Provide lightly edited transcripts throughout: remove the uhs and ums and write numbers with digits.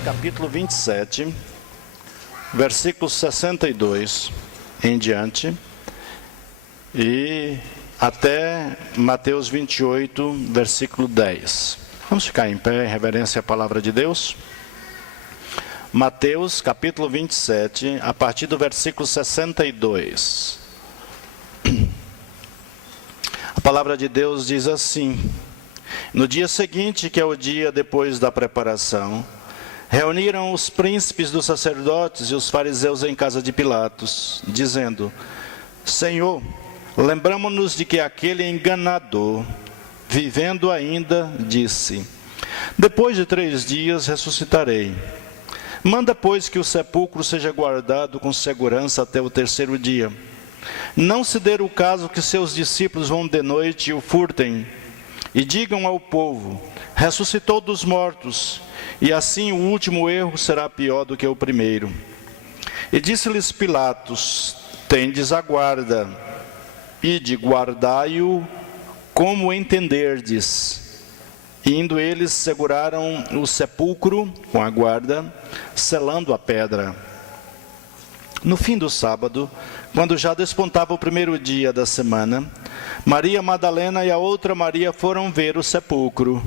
Mateus capítulo 27, versículo 62 em diante, e até Mateus 28, versículo 10. Vamos ficar em pé em reverência à palavra de Deus? Mateus capítulo 27, a partir do versículo 62. A palavra de Deus diz assim: no dia seguinte, que é o dia depois da preparação, reuniram os príncipes dos sacerdotes e os fariseus em casa de Pilatos, dizendo: Senhor, lembramo-nos de que aquele enganador, vivendo ainda, disse: depois de 3 dias ressuscitarei. Manda, pois, que o sepulcro seja guardado com segurança até o 3º dia. Não se dê o caso que seus discípulos vão de noite e o furtem, e digam ao povo: ressuscitou dos mortos, e assim o último erro será pior do que o primeiro. E disse-lhes Pilatos: tendes a guarda, ide, guardai-o como entenderdes. Indo eles, seguraram o sepulcro com a guarda, selando a pedra. No fim do sábado, quando já despontava o 1º dia da semana, Maria Madalena e a outra Maria foram ver o sepulcro.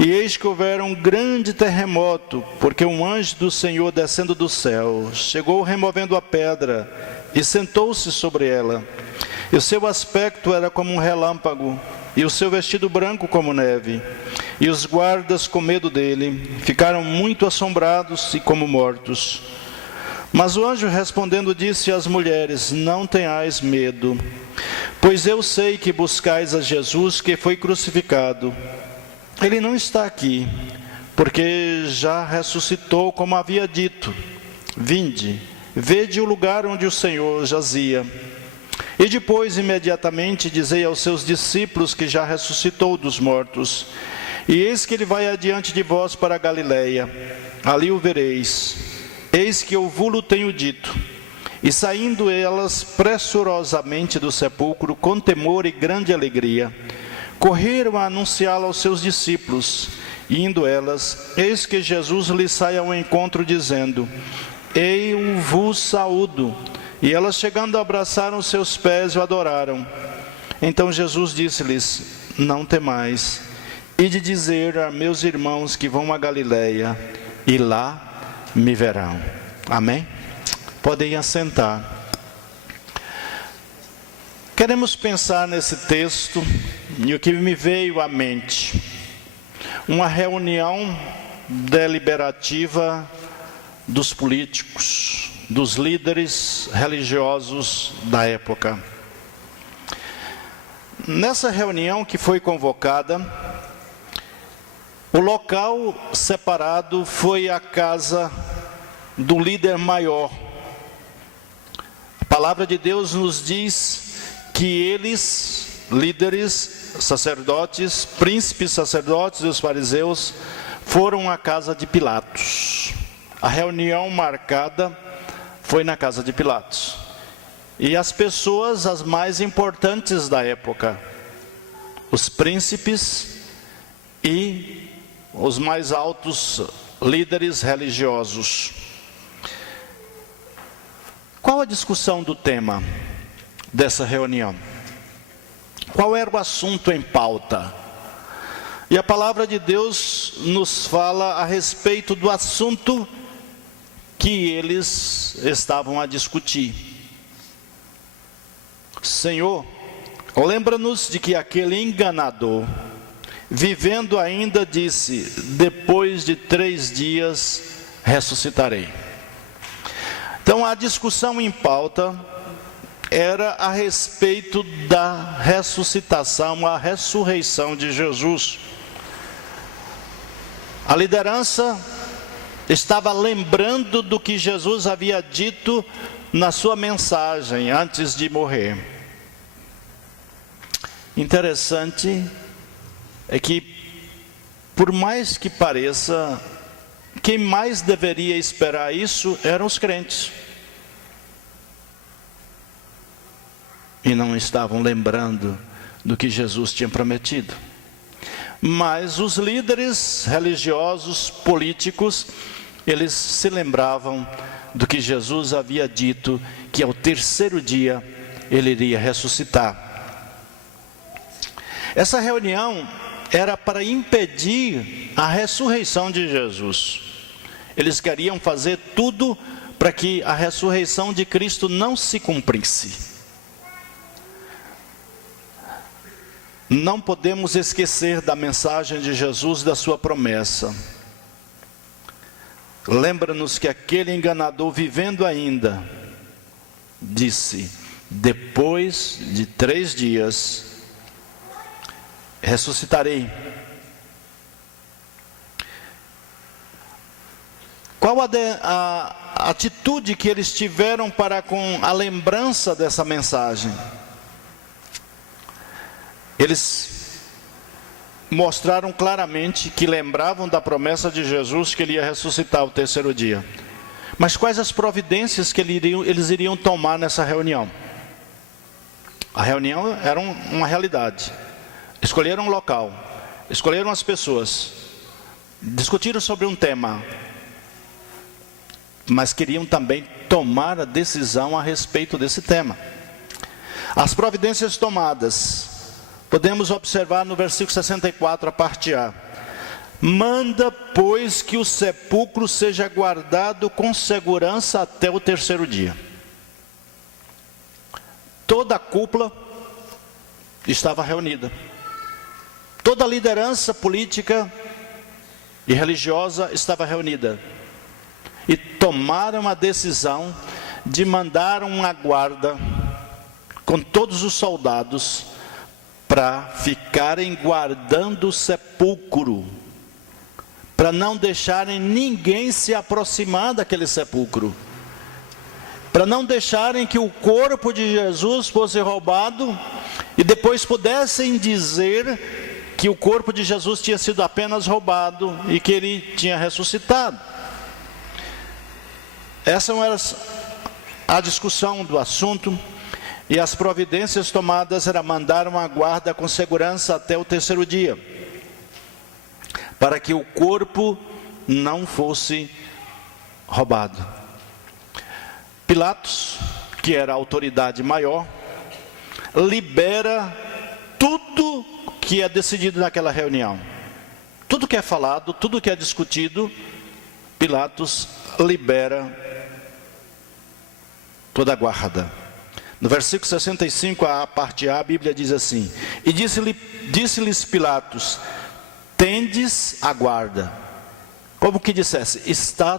E eis que houvera um grande terremoto, porque um anjo do Senhor, descendo do céu, chegou removendo a pedra e sentou-se sobre ela. E o seu aspecto era como um relâmpago, e o seu vestido branco como neve. E os guardas, com medo dele, ficaram muito assombrados e como mortos. Mas o anjo, respondendo, disse às mulheres: não tenhais medo, pois eu sei que buscais a Jesus que foi crucificado. Ele não está aqui, porque já ressuscitou, como havia dito. Vinde, vede o lugar onde o Senhor jazia. E depois, imediatamente, dizei aos seus discípulos que já ressuscitou dos mortos. E eis que ele vai adiante de vós para a Galileia, ali o vereis. Eis que eu vos tenho dito. E saindo elas pressurosamente do sepulcro, com temor e grande alegria, correram a anunciá-lo aos seus discípulos. E indo elas, eis que Jesus lhes sai ao encontro, dizendo: eu vos saúdo. E elas, chegando, abraçaram os seus pés e o adoraram. Então Jesus disse-lhes: não temais, ide dizer a meus irmãos que vão a Galileia, e lá me verão. Amém? Podem assentar. Queremos pensar nesse texto, e o que me veio à mente: uma reunião deliberativa dos políticos, dos líderes religiosos da época. Nessa reunião que foi convocada, o local separado foi a casa do líder maior. A palavra de Deus nos diz que eles, líderes, sacerdotes, príncipes sacerdotes e os fariseus, foram à casa de Pilatos. A reunião marcada foi na casa de Pilatos. E as pessoas, as mais importantes da época, os príncipes e os mais altos líderes religiosos. Qual a discussão do tema dessa reunião? Qual era o assunto em pauta? E a palavra de Deus nos fala a respeito do assunto que eles estavam a discutir. Senhor, lembra-nos de que aquele enganador, vivendo ainda, disse: depois de 3 dias ressuscitarei. Então a discussão em pauta era a respeito da ressuscitação, a ressurreição de Jesus. A liderança estava lembrando do que Jesus havia dito na sua mensagem antes de morrer. Interessante é que, por mais que pareça, quem mais deveria esperar isso eram os crentes. E não estavam lembrando do que Jesus tinha prometido. Mas os líderes religiosos, políticos, eles se lembravam do que Jesus havia dito, que ao terceiro dia ele iria ressuscitar. Essa reunião era para impedir a ressurreição de Jesus. Eles queriam fazer tudo para que a ressurreição de Cristo não se cumprisse. Não podemos esquecer da mensagem de Jesus, da sua promessa. Lembra-nos que aquele enganador, vivendo ainda, disse: depois de 3 dias, ressuscitarei. Qual a atitude que eles tiveram para com a lembrança dessa mensagem? Eles mostraram claramente que lembravam da promessa de Jesus que ele ia ressuscitar ao terceiro dia. Mas quais as providências que eles iriam tomar nessa reunião? A reunião era uma realidade. Escolheram um local, escolheram as pessoas, discutiram sobre um tema, mas queriam também tomar a decisão a respeito desse tema. As providências tomadas, podemos observar no versículo 64, a parte A. Manda, pois, que o sepulcro seja guardado com segurança até o terceiro dia. Toda a cúpula estava reunida. Toda a liderança política e religiosa estava reunida. E tomaram a decisão de mandar uma guarda com todos os soldados para ficarem guardando o sepulcro, para não deixarem ninguém se aproximar daquele sepulcro, para não deixarem que o corpo de Jesus fosse roubado e depois pudessem dizer que o corpo de Jesus tinha sido apenas roubado e que ele tinha ressuscitado. Essa era a discussão do assunto, e as providências tomadas era mandar uma guarda com segurança até o terceiro dia, para que o corpo não fosse roubado. Pilatos, que era a autoridade maior, libera tudo que é decidido naquela reunião. Tudo que é falado, tudo que é discutido, Pilatos libera toda a guarda. No versículo 65, a parte A, a Bíblia diz assim: e disse-lhes Pilatos: tendes a guarda. Como que dissesse: está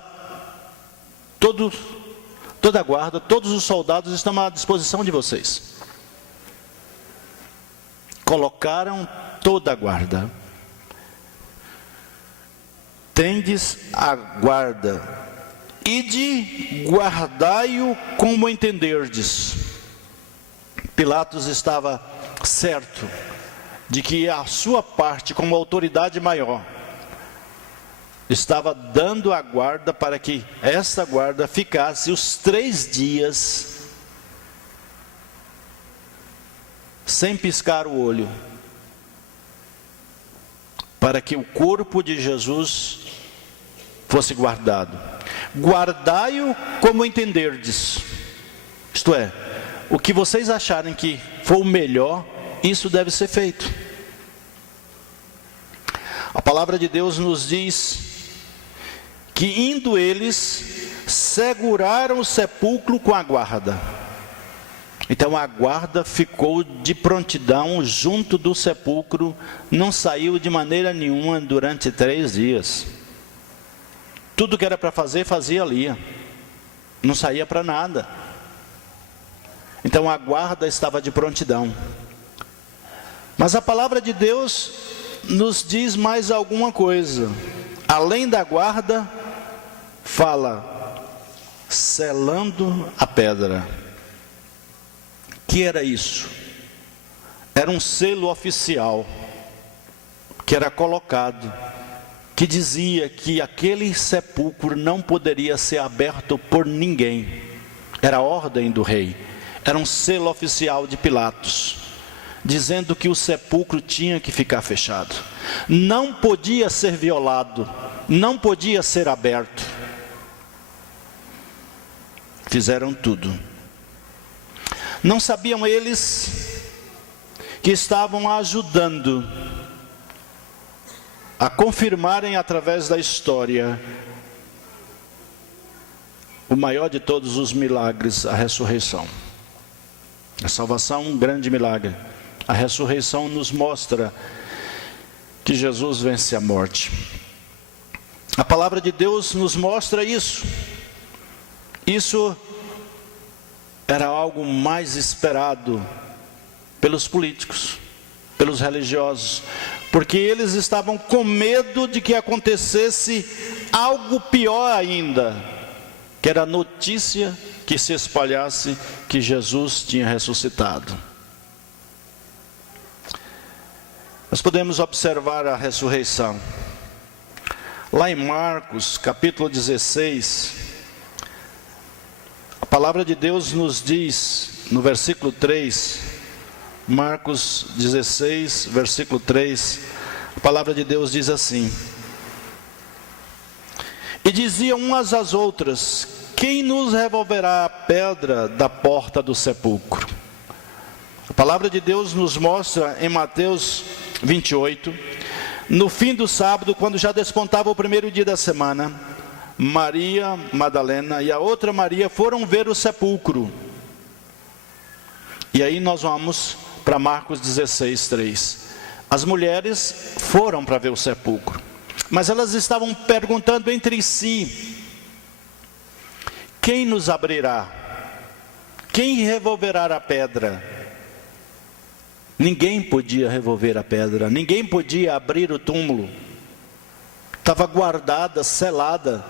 toda a guarda, todos os soldados estão à disposição de vocês. Colocaram toda a guarda. Tendes a guarda. Ide, guardai-o como entenderdes. Pilatos estava certo de que a sua parte, como autoridade maior, estava dando a guarda para que essa guarda ficasse os 3 dias sem piscar o olho, para que o corpo de Jesus fosse guardado. Guardai-o como entenderdes. Isto é, o que vocês acharem que for o melhor, isso deve ser feito. A palavra de Deus nos diz que indo eles, seguraram o sepulcro com a guarda. Então a guarda ficou de prontidão junto do sepulcro, não saiu de maneira nenhuma durante 3 dias. Tudo que era para fazer, fazia ali, não saía para nada. Então a guarda estava de prontidão. Mas a palavra de Deus nos diz mais alguma coisa. Além da guarda, fala selando a pedra. Que era isso? Era um selo oficial que era colocado, que dizia que aquele sepulcro não poderia ser aberto por ninguém. Era a ordem do rei. Era um selo oficial de Pilatos. dizendo que o sepulcro tinha que ficar fechado. Não podia ser violado, não podia ser aberto. Fizeram tudo. Não sabiam eles que estavam ajudando a confirmarem através da história o maior de todos os milagres, a ressurreição. A salvação, um grande milagre. A ressurreição nos mostra que Jesus vence a morte. A palavra de Deus nos mostra isso. Isso era algo mais esperado pelos políticos, pelos religiosos, porque eles estavam com medo de que acontecesse algo pior ainda, que era a notícia que se espalhasse que Jesus tinha ressuscitado. Nós podemos observar a ressurreição. Lá em Marcos, capítulo 16, a palavra de Deus nos diz, no versículo 3, Marcos 16, versículo 3, a palavra de Deus diz assim: e diziam umas às outras: quem nos removerá a pedra da porta do sepulcro? A palavra de Deus nos mostra em Mateus 28, no fim do sábado, quando já despontava o primeiro dia da semana, Maria Madalena e a outra Maria foram ver o sepulcro. E aí nós vamos para Marcos 16, 3. As mulheres foram para ver o sepulcro, mas elas estavam perguntando entre si: quem nos abrirá? Quem revolverá a pedra? Ninguém podia revolver a pedra, ninguém podia abrir o túmulo. Estava guardada, selada.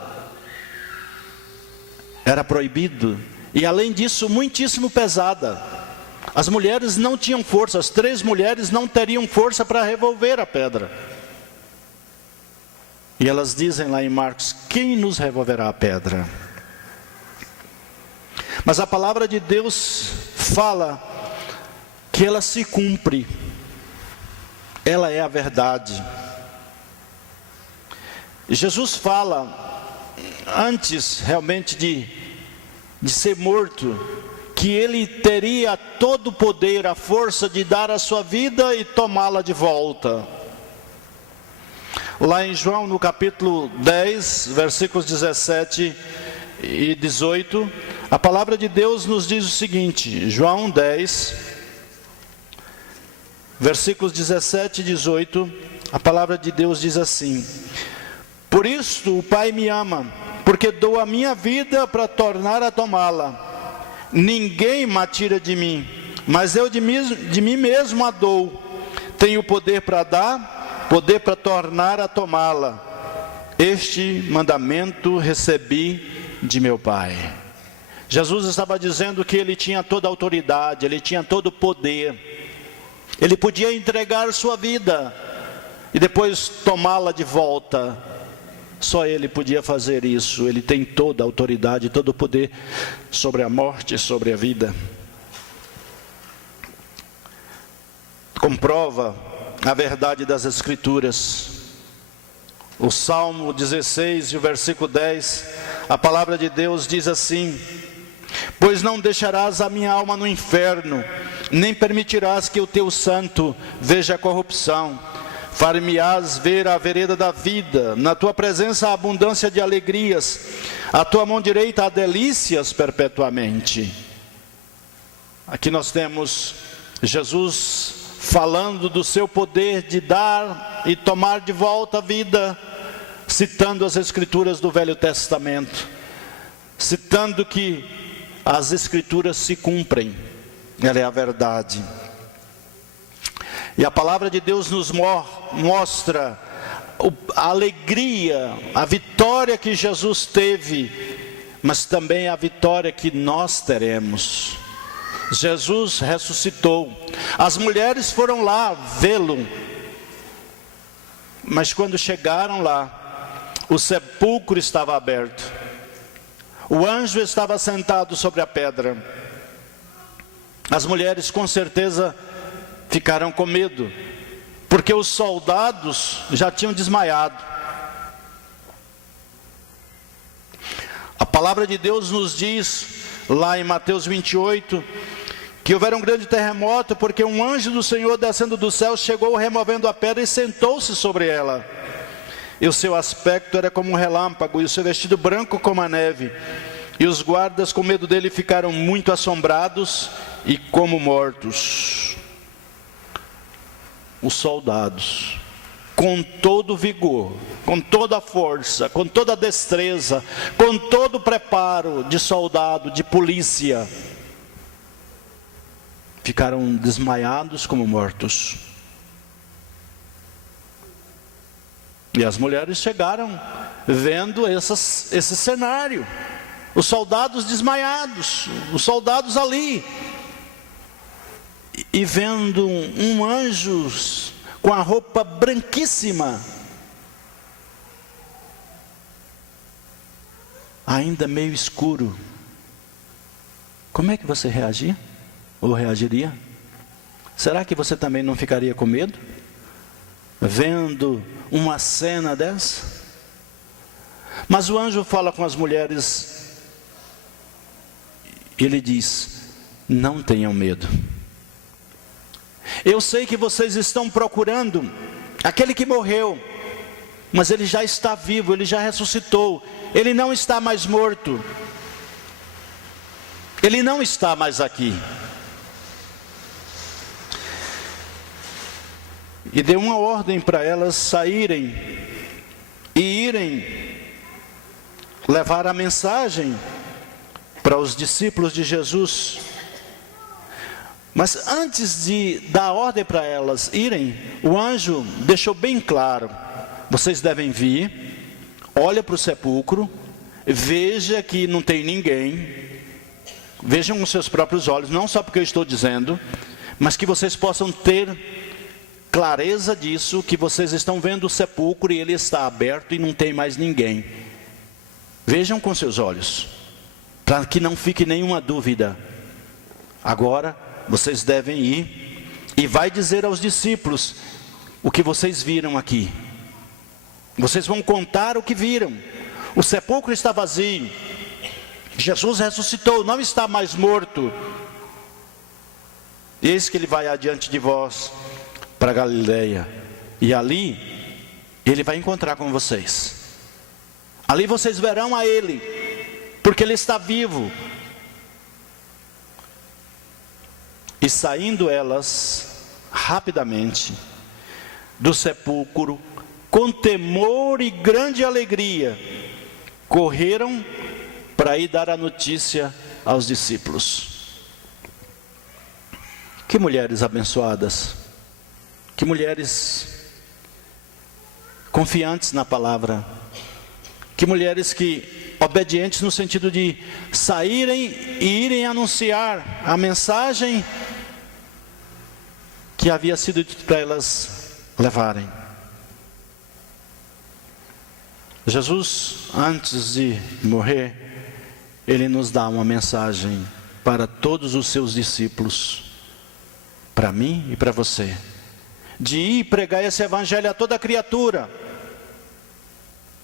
Era proibido. E além disso, muitíssimo pesada. As mulheres não tinham força, as 3 mulheres não teriam força para revolver a pedra. E elas dizem lá em Marcos: quem nos revolverá a pedra? Mas a palavra de Deus fala que ela se cumpre. Ela é a verdade. Jesus fala, antes realmente de ser morto, que ele teria todo o poder, a força de dar a sua vida e tomá-la de volta. Lá em João, no capítulo 10, versículos 17 e 18, a palavra de Deus nos diz o seguinte, João 10, versículos 17 e 18, a palavra de Deus diz assim: por isto o Pai me ama, porque dou a minha vida para tornar a tomá-la. Ninguém me tira de mim, mas eu de mim mesmo a dou. Tenho poder para dar, poder para tornar a tomá-la. Este mandamento recebi de meu Pai. Jesus estava dizendo que ele tinha toda a autoridade, ele tinha todo o poder. Ele podia entregar sua vida e depois tomá-la de volta. Só ele podia fazer isso. Ele tem toda a autoridade, todo o poder sobre a morte e sobre a vida. Comprova a verdade das Escrituras. O Salmo 16 e o versículo 10, a palavra de Deus diz assim: pois não deixarás a minha alma no inferno, nem permitirás que o teu santo veja a corrupção. Far-me-ás ver a vereda da vida, na tua presença há abundância de alegrias, a tua mão direita há delícias perpetuamente. Aqui nós temos Jesus falando do seu poder de dar e tomar de volta a vida, citando as Escrituras do Velho Testamento, citando que as Escrituras se cumprem, ela é a verdade. E a palavra de Deus nos mostra a alegria, a vitória que Jesus teve, mas também a vitória que nós teremos. Jesus ressuscitou. As mulheres foram lá vê-lo, mas quando chegaram lá, o sepulcro estava aberto. O anjo estava sentado sobre a pedra. As mulheres com certeza ficaram com medo, porque os soldados já tinham desmaiado. A palavra de Deus nos diz, lá em Mateus 28, que houveram um grande terremoto, porque um anjo do Senhor descendo do céu chegou removendo a pedra e sentou-se sobre ela. E o seu aspecto era como um relâmpago, e o seu vestido branco como a neve. E os guardas, com medo dele, ficaram muito assombrados e como mortos. Os soldados, com todo o vigor, com toda a força, com toda a destreza, com todo o preparo de soldado, de polícia, ficaram desmaiados como mortos. E as mulheres chegaram vendo esse cenário, os soldados desmaiados, os soldados ali, e vendo um anjo com a roupa branquíssima, ainda meio escuro. Como é que você reagia? Ou reagiria? Será que você também não ficaria com medo, vendo uma cena dessa? Mas o anjo fala com as mulheres, ele diz: não tenham medo. Eu sei que vocês estão procurando aquele que morreu, mas ele já está vivo, ele já ressuscitou, ele não está mais morto, ele não está mais aqui. E deu uma ordem para elas saírem e irem levar a mensagem para os discípulos de Jesus. Mas antes de dar ordem para elas irem, o anjo deixou bem claro: vocês devem vir, olha para o sepulcro, veja que não tem ninguém, vejam com seus próprios olhos, não só porque eu estou dizendo, mas que vocês possam ter clareza disso, que vocês estão vendo o sepulcro e ele está aberto e não tem mais ninguém. Vejam com seus olhos, para que não fique nenhuma dúvida. Agora vocês devem ir e vai dizer aos discípulos o que vocês viram aqui. Vocês vão contar o que viram. O sepulcro está vazio, Jesus ressuscitou, não está mais morto. Eis que ele vai adiante de vós para Galileia, e ali ele vai encontrar com vocês. Ali vocês verão a ele, porque ele está vivo. E saindo elas rapidamente do sepulcro, com temor e grande alegria, correram para ir dar a notícia aos discípulos. Que mulheres abençoadas, que mulheres confiantes na palavra, que mulheres que obedientes no sentido de saírem e irem anunciar a mensagem que havia sido dito para elas levarem. Jesus, antes de morrer, ele nos dá uma mensagem para todos os seus discípulos, para mim e para você, de ir pregar esse evangelho a toda criatura.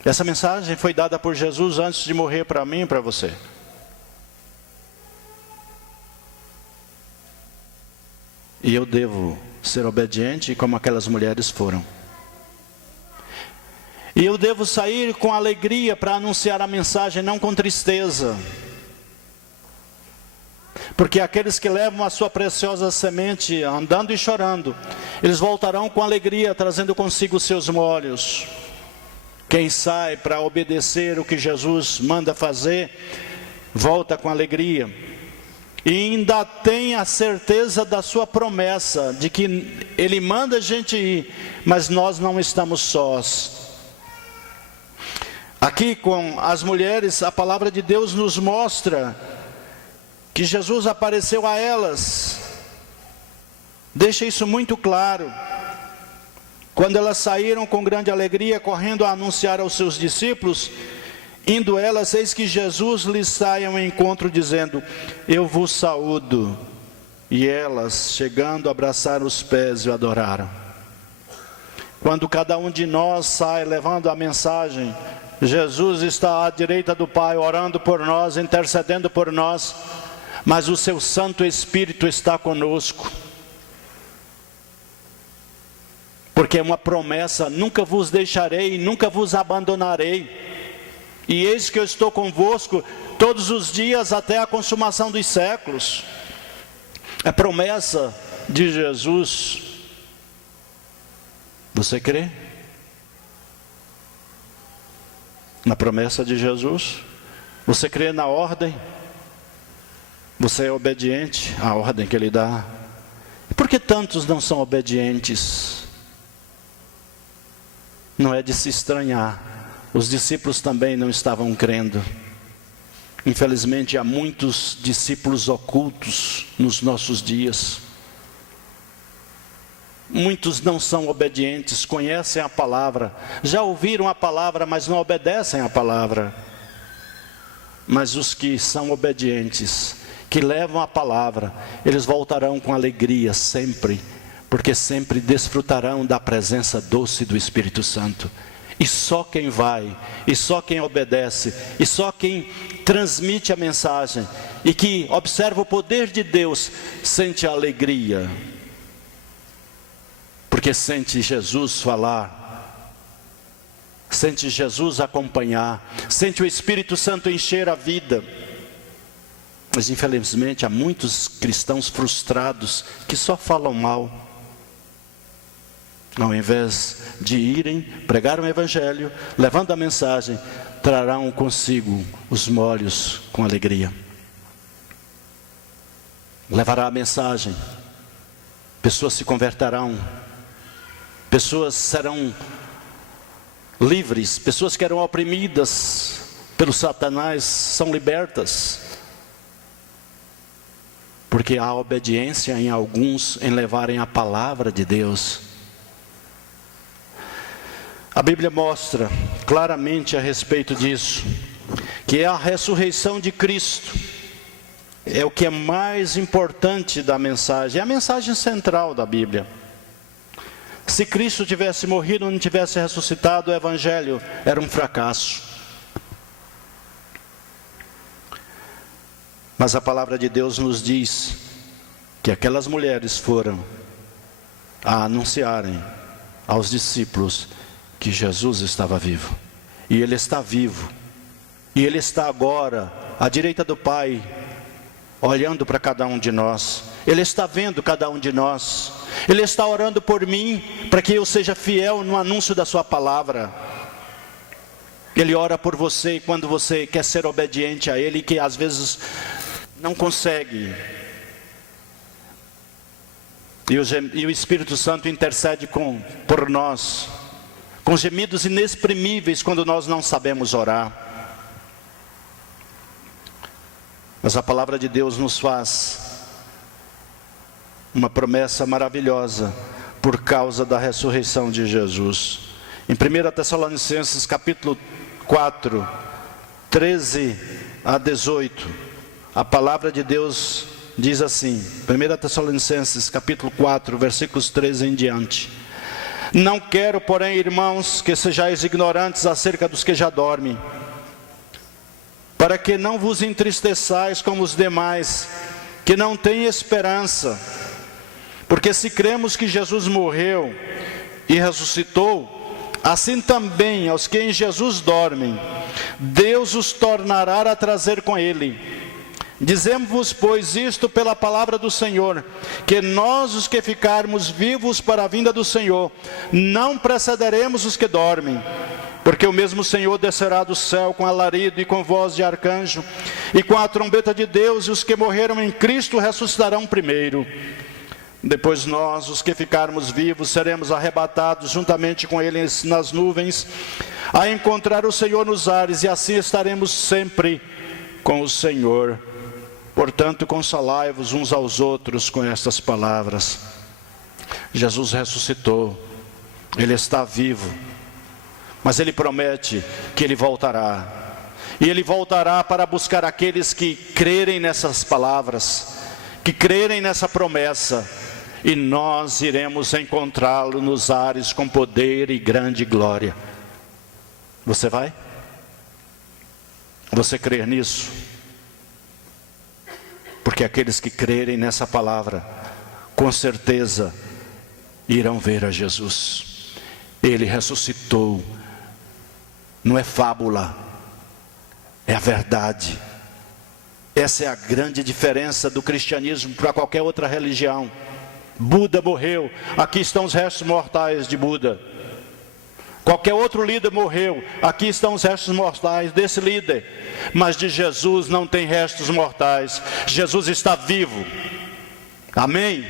Essa mensagem foi dada por Jesus antes de morrer para mim e para você. E eu devo ser obediente como aquelas mulheres foram. E eu devo sair com alegria para anunciar a mensagem, não com tristeza. Porque aqueles que levam a sua preciosa semente andando e chorando, eles voltarão com alegria, trazendo consigo os seus molhos. Quem sai para obedecer o que Jesus manda fazer, volta com alegria. E ainda tem a certeza da sua promessa, de que Ele manda a gente ir, mas nós não estamos sós. Aqui com as mulheres, a palavra de Deus nos mostra que Jesus apareceu a elas. Deixa isso muito claro. Quando elas saíram com grande alegria, correndo a anunciar aos seus discípulos, indo elas, eis que Jesus lhes sai ao encontro, dizendo: eu vos saúdo. E elas, chegando, abraçaram os pés e o adoraram. Quando cada um de nós sai levando a mensagem, Jesus está à direita do Pai, orando por nós, intercedendo por nós, mas o seu Santo Espírito está conosco. Porque é uma promessa: nunca vos deixarei, nunca vos abandonarei. E eis que eu estou convosco todos os dias até a consumação dos séculos. É promessa de Jesus. Você crê na promessa de Jesus? Você crê na ordem? Você é obediente à ordem que Ele dá? E por que tantos não são obedientes? Não é de se estranhar. Os discípulos também não estavam crendo. Infelizmente, há muitos discípulos ocultos nos nossos dias. Muitos não são obedientes, conhecem a palavra, já ouviram a palavra, mas não obedecem à palavra. Mas os que são obedientes, que levam a palavra, eles voltarão com alegria sempre, porque sempre desfrutarão da presença doce do Espírito Santo. E só quem vai, e só quem obedece, e só quem transmite a mensagem, e que observa o poder de Deus, sente a alegria. Porque sente Jesus falar, sente Jesus acompanhar, sente o Espírito Santo encher a vida. Mas infelizmente há muitos cristãos frustrados que só falam mal. Ao invés de irem pregar o Evangelho, levando a mensagem, trarão consigo os molhos com alegria. Levará a mensagem, pessoas se converterão, pessoas serão livres, pessoas que eram oprimidas pelo Satanás são libertas. Porque há obediência em alguns em levarem a palavra de Deus. A Bíblia mostra claramente a respeito disso, que é a ressurreição de Cristo. É o que é mais importante da mensagem, é a mensagem central da Bíblia. Se Cristo tivesse morrido e não tivesse ressuscitado, o Evangelho era um fracasso. Mas a palavra de Deus nos diz que aquelas mulheres foram a anunciarem aos discípulos que Jesus estava vivo. E Ele está vivo. E Ele está agora à direita do Pai, olhando para cada um de nós. Ele está vendo cada um de nós. Ele está orando por mim, para que eu seja fiel no anúncio da sua palavra. Ele ora por você quando você quer ser obediente a Ele, que às vezes não consegue. E o Espírito Santo intercede por nós, com gemidos inexprimíveis quando nós não sabemos orar. Mas a palavra de Deus nos faz uma promessa maravilhosa por causa da ressurreição de Jesus. Em 1 Tessalonicenses capítulo 4, 13 a 18, a palavra de Deus diz assim, 1 Tessalonicenses capítulo 4, versículos 13 em diante: Não quero, porém, irmãos, que sejais ignorantes acerca dos que já dormem, para que não vos entristeçais como os demais, que não têm esperança. Porque se cremos que Jesus morreu e ressuscitou, assim também aos que em Jesus dormem, Deus os tornará a trazer com Ele. Dizemos-vos, pois, isto pela palavra do Senhor, que nós, os que ficarmos vivos para a vinda do Senhor, não precederemos os que dormem. Porque o mesmo Senhor descerá do céu com alarido e com voz de arcanjo, e com a trombeta de Deus, e os que morreram em Cristo ressuscitarão primeiro. Depois nós, os que ficarmos vivos, seremos arrebatados juntamente com eles nas nuvens, a encontrar o Senhor nos ares, e assim estaremos sempre com o Senhor. Portanto, consolai-vos uns aos outros com estas palavras. Jesus ressuscitou, Ele está vivo, mas Ele promete que Ele voltará. E Ele voltará para buscar aqueles que crerem nessas palavras, que crerem nessa promessa, e nós iremos encontrá-lo nos ares com poder e grande glória. Você vai? Você crer nisso? Porque aqueles que crerem nessa palavra, com certeza, irão ver a Jesus. Ele ressuscitou. Não é fábula, é a verdade. Essa é a grande diferença do cristianismo para qualquer outra religião. Buda morreu, aqui estão os restos mortais de Buda. Qualquer outro líder morreu, aqui estão os restos mortais desse líder. Mas de Jesus não tem restos mortais. Jesus está vivo. Amém?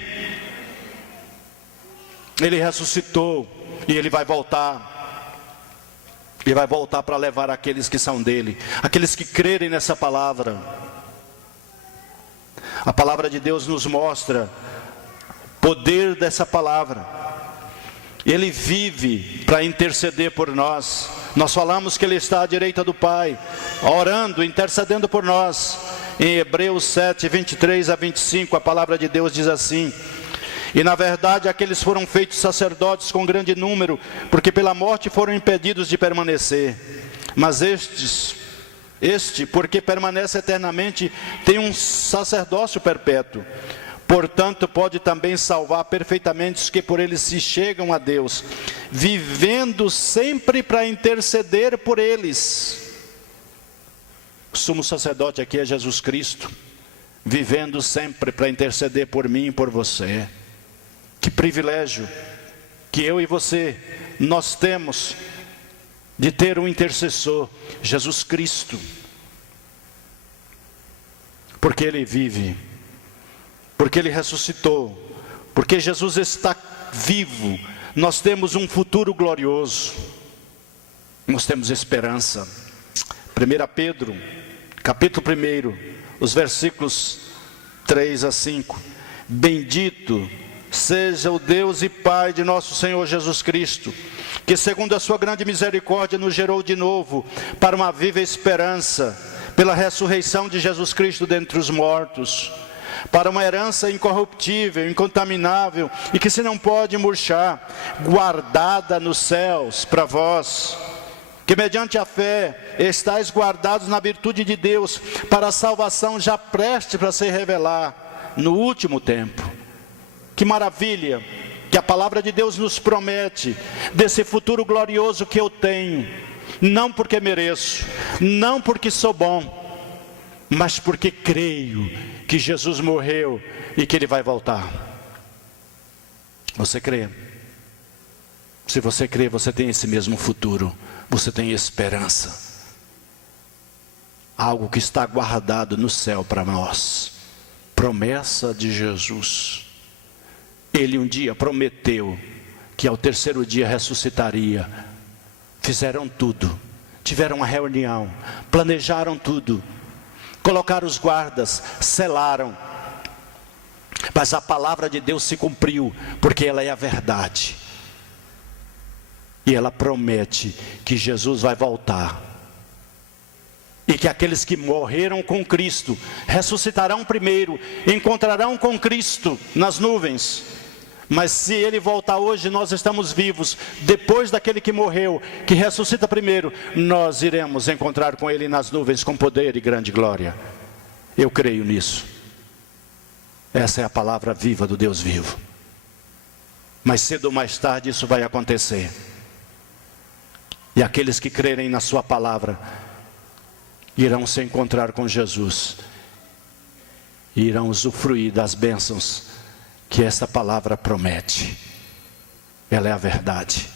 Ele ressuscitou e Ele vai voltar. Ele vai voltar para levar aqueles que são dele, aqueles que crerem nessa palavra. A palavra de Deus nos mostra o poder dessa palavra. Ele vive para interceder por nós. Nós falamos que Ele está à direita do Pai, orando, intercedendo por nós. Em Hebreus 7, 23 a 25, a palavra de Deus diz assim: e na verdade aqueles foram feitos sacerdotes com grande número, porque pela morte foram impedidos de permanecer. Mas este, porque permanece eternamente, tem um sacerdócio perpétuo. Portanto, pode também salvar perfeitamente os que por ele se chegam a Deus, vivendo sempre para interceder por eles. O sumo sacerdote aqui é Jesus Cristo, vivendo sempre para interceder por mim e por você. Que privilégio que eu e você, nós temos de ter um intercessor, Jesus Cristo. Porque Ele vive, porque Ele ressuscitou, porque Jesus está vivo, nós temos um futuro glorioso, nós temos esperança. 1 Pedro, capítulo 1, os versículos 3 a 5. Bendito seja o Deus e Pai de nosso Senhor Jesus Cristo, que segundo a sua grande misericórdia nos gerou de novo para uma viva esperança, pela ressurreição de Jesus Cristo dentre os mortos, para uma herança incorruptível, incontaminável e que se não pode murchar, guardada nos céus para vós, que mediante a fé estáis guardados na virtude de Deus, para a salvação já prestes para se revelar no último tempo. Que maravilha que a palavra de Deus nos promete, desse futuro glorioso que eu tenho, não porque mereço, não porque sou bom, mas porque creio que Jesus morreu e que Ele vai voltar. Você crê? Se você crê, você tem esse mesmo futuro, você tem esperança, algo que está guardado no céu para nós, promessa de Jesus. Ele um dia prometeu que ao terceiro dia ressuscitaria. Fizeram tudo, tiveram uma reunião, planejaram tudo, colocaram os guardas, selaram. Mas a palavra de Deus se cumpriu, porque ela é a verdade. E ela promete que Jesus vai voltar. E que aqueles que morreram com Cristo ressuscitarão primeiro, encontrarão com Cristo nas nuvens. Mas se Ele voltar hoje, nós estamos vivos. Depois daquele que morreu, que ressuscita primeiro, nós iremos encontrar com Ele nas nuvens com poder e grande glória. Eu creio nisso. Essa é a palavra viva do Deus vivo. Mas cedo ou mais tarde isso vai acontecer. E aqueles que crerem na sua palavra irão se encontrar com Jesus e irão usufruir das bênçãos que essa palavra promete. Ela é a verdade.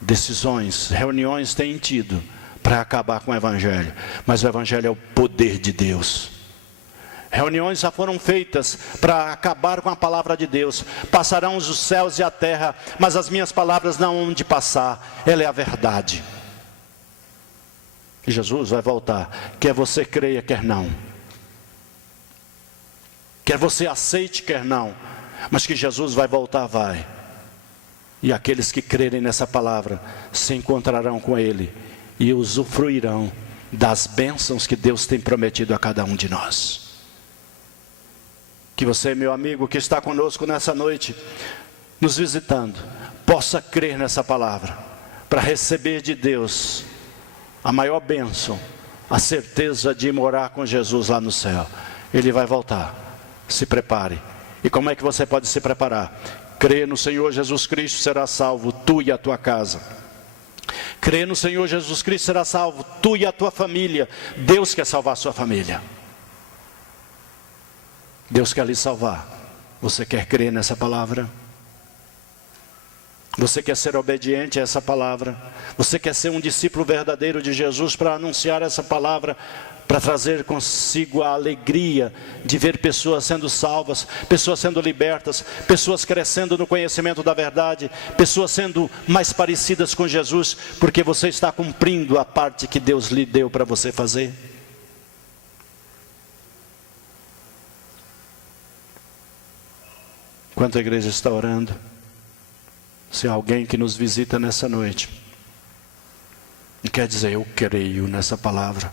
Decisões, reuniões têm tido para acabar com o Evangelho, mas o Evangelho é o poder de Deus. Reuniões já foram feitas para acabar com a palavra de Deus. Passarão os céus e a terra, mas as minhas palavras não hão de passar. Ela é a verdade. Jesus vai voltar, quer você creia, quer não. Quer você aceite, quer não. Mas que Jesus vai voltar, vai. E aqueles que crerem nessa palavra se encontrarão com Ele e usufruirão das bênçãos que Deus tem prometido a cada um de nós. Que você, meu amigo, que está conosco nessa noite, nos visitando, possa crer nessa palavra, para receber de Deus a maior bênção, a certeza de morar com Jesus lá no céu. Ele vai voltar, se prepare. E como é que você pode se preparar? Crê no Senhor Jesus Cristo, será salvo, tu e a tua casa. Crê no Senhor Jesus Cristo, será salvo, tu e a tua família. Deus quer salvar a sua família. Deus quer lhe salvar. Você quer crer nessa palavra? Você quer ser obediente a essa palavra? Você quer ser um discípulo verdadeiro de Jesus para anunciar essa palavra, para trazer consigo a alegria de ver pessoas sendo salvas, pessoas sendo libertas, pessoas crescendo no conhecimento da verdade, pessoas sendo mais parecidas com Jesus, porque você está cumprindo a parte que Deus lhe deu para você fazer? Enquanto a igreja está orando, se há alguém que nos visita nessa noite e quer dizer, eu creio nessa palavra,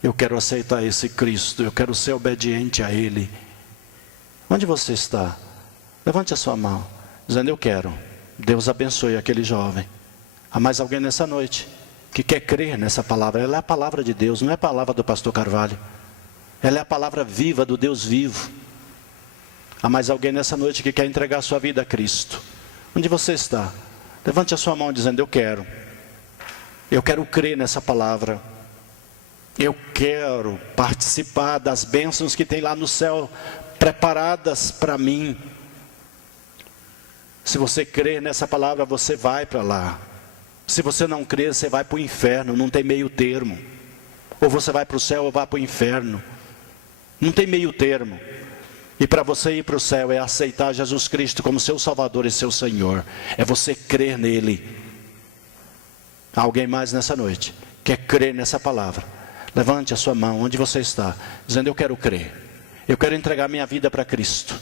eu quero aceitar esse Cristo, eu quero ser obediente a Ele. Onde você está? Levante a sua mão, dizendo, eu quero. Deus abençoe aquele jovem. Há mais alguém nessa noite que quer crer nessa palavra? Ela é a palavra de Deus, não é a palavra do pastor Carvalho. Ela é a palavra viva do Deus vivo. Há mais alguém nessa noite que quer entregar a sua vida a Cristo? Onde você está? Levante a sua mão dizendo, eu quero. Eu quero crer nessa palavra. Eu quero participar das bênçãos que tem lá no céu, preparadas para mim. Se você crer nessa palavra, você vai para lá. Se você não crer, você vai para o inferno, não tem meio termo. Ou você vai para o céu ou vai para o inferno. Não tem meio termo. E para você ir para o céu é aceitar Jesus Cristo como seu Salvador e seu Senhor. É você crer nele. Há alguém mais nessa noite quer crer nessa palavra? Levante a sua mão onde você está, dizendo, eu quero crer. Eu quero entregar minha vida para Cristo.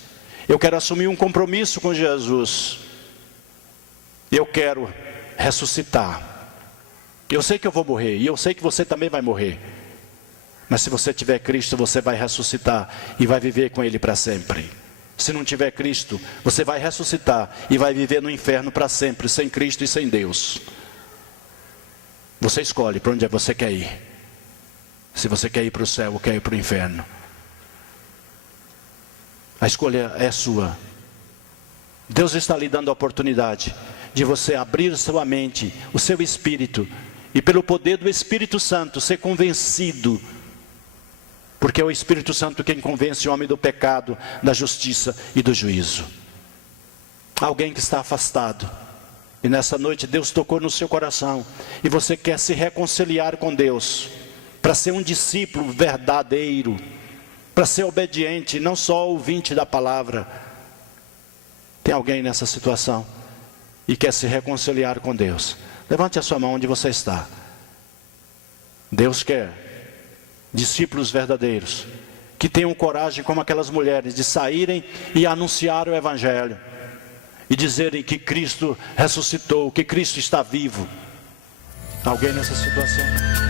Eu quero assumir um compromisso com Jesus. Eu quero ressuscitar. Eu sei que eu vou morrer e eu sei que você também vai morrer. Mas se você tiver Cristo, você vai ressuscitar e vai viver com Ele para sempre. Se não tiver Cristo, você vai ressuscitar e vai viver no inferno para sempre, sem Cristo e sem Deus. Você escolhe para onde você quer ir. Se você quer ir para o céu ou quer ir para o inferno. A escolha é sua. Deus está lhe dando a oportunidade de você abrir sua mente, o seu espírito, e pelo poder do Espírito Santo ser convencido. Porque é o Espírito Santo quem convence o homem do pecado, da justiça e do juízo. Alguém que está afastado. E nessa noite Deus tocou no seu coração. E você quer se reconciliar com Deus. Para ser um discípulo verdadeiro. Para ser obediente, não só ouvinte da palavra. Tem alguém nessa situação? E quer se reconciliar com Deus? Levante a sua mão onde você está. Deus quer discípulos verdadeiros, que tenham coragem como aquelas mulheres, de saírem e anunciar o Evangelho, e dizerem que Cristo ressuscitou, que Cristo está vivo. Alguém nessa situação?